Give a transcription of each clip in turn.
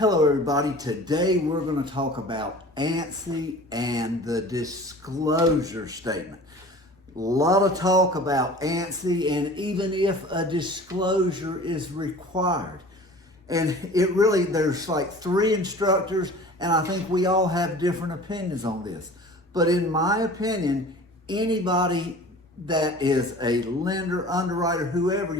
Hello everybody, today we're going to talk about ANSI and the disclosure statement. A lot of talk about ANSI and even if a disclosure is required. And there's like three instructors and I think we all have different opinions on this. But in my opinion, anybody that is a lender, underwriter, whoever,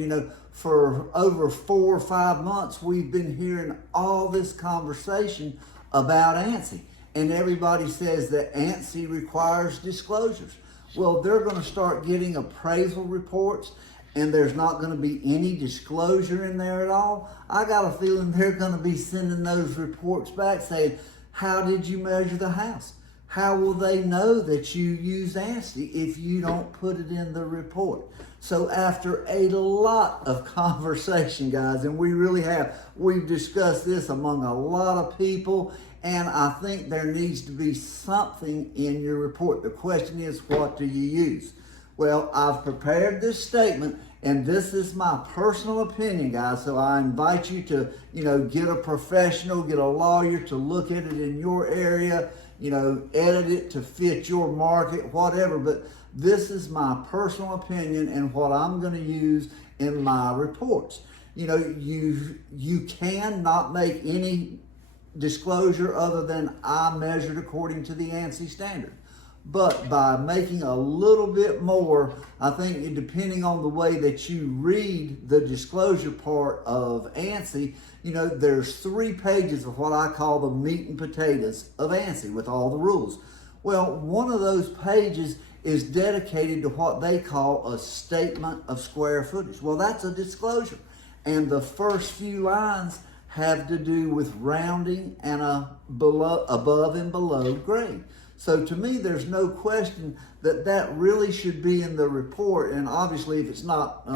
for over 4 or 5 months, we've been hearing all this conversation about ANSI. And everybody says that ANSI requires disclosures. Well, they're going to start getting appraisal reports and there's not going to be any disclosure in there at all. I got a feeling they're going to be sending those reports back saying, how did you measure the house? How will they know that you use ANSI if you don't put it in the report? So after a lot of conversation, guys, and we've discussed this among a lot of people, and I think there needs to be something in your report. The question is, what do you use? Well, I've prepared this statement, and this is my personal opinion, guys, so I invite you to, get a professional, get a lawyer to look at it in your area, edit it to fit your market, whatever, but this is my personal opinion and what I'm going to use in my reports. You cannot make any disclosure other than I measured according to the ANSI standard. But by making a little bit more, I think depending on the way that you read the disclosure part of ANSI, there's 3 pages of what I call the meat and potatoes of ANSI with all the rules. Well, one of those pages is dedicated to what they call a statement of square footage. Well, that's a disclosure. And the first few lines have to do with rounding and above and below grade. So to me, there's no question that really should be in the report. And obviously, if it's not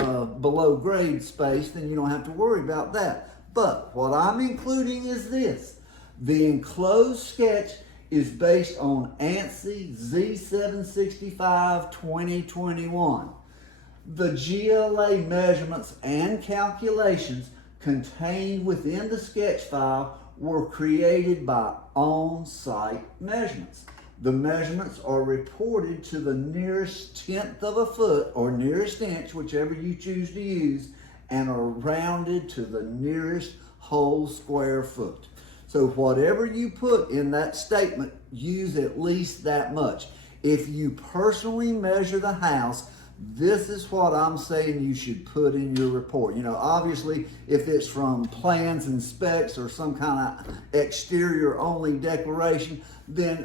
below grade space, then you don't have to worry about that. But what I'm including is this. The enclosed sketch is based on ANSI Z765 2021. The GLA measurements and calculations contained within the sketch file were created by on-site measurements. The measurements are reported to the nearest tenth of a foot or nearest inch, whichever you choose to use, and are rounded to the nearest whole square foot. So whatever you put in that statement, use at least that much. If you personally measure the house, this is what I'm saying you should put in your report. Obviously, if it's from plans and specs or some kind of exterior only declaration,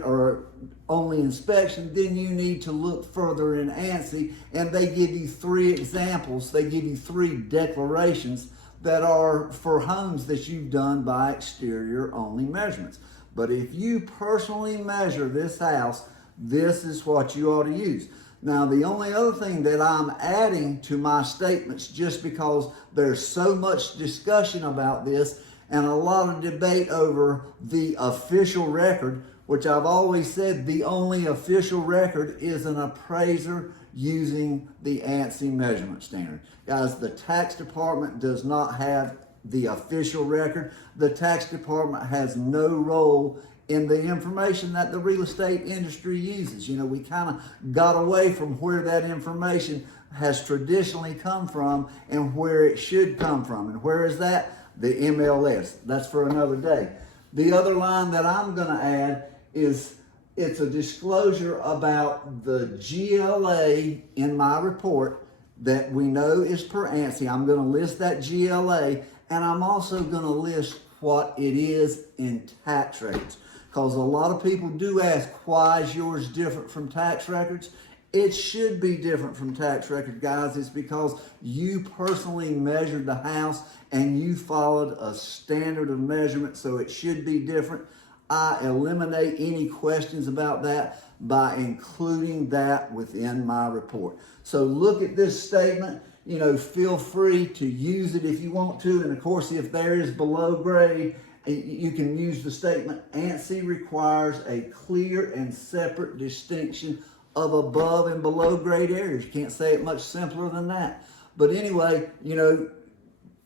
or only inspection, then you need to look further in ANSI, and they give you 3 examples. They give you 3 declarations that are for homes that you've done by exterior only measurements. But if you personally measure this house, this is what you ought to use. Now, the only other thing that I'm adding to my statements, just because there's so much discussion about this and a lot of debate over the official record, which I've always said the only official record is an appraiser using the ANSI measurement standard. Guys, the tax department does not have the official record. The tax department has no role in the information that the real estate industry uses. We kind of got away from where that information has traditionally come from and where it should come from. And where is that? The MLS. That's for another day. The other line that I'm going to add is it's a disclosure about the GLA in my report that we know is per ANSI. I'm going to list that GLA, and I'm also going to list what it is in tax records. Because a lot of people do ask, why is yours different from tax records? It should be different from tax records, guys. It's because you personally measured the house and you followed a standard of measurement, so it should be different. I eliminate any questions about that by including that within my report. So look at this statement. Feel free to use it if you want to. And of course, if there is below grade, you can use the statement, ANSI requires a clear and separate distinction of above and below grade areas. You can't say it much simpler than that. But anyway,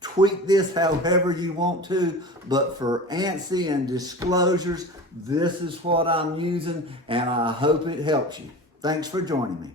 tweak this however you want to, but for ANSI and disclosures, this is what I'm using, and I hope it helps you. Thanks for joining me.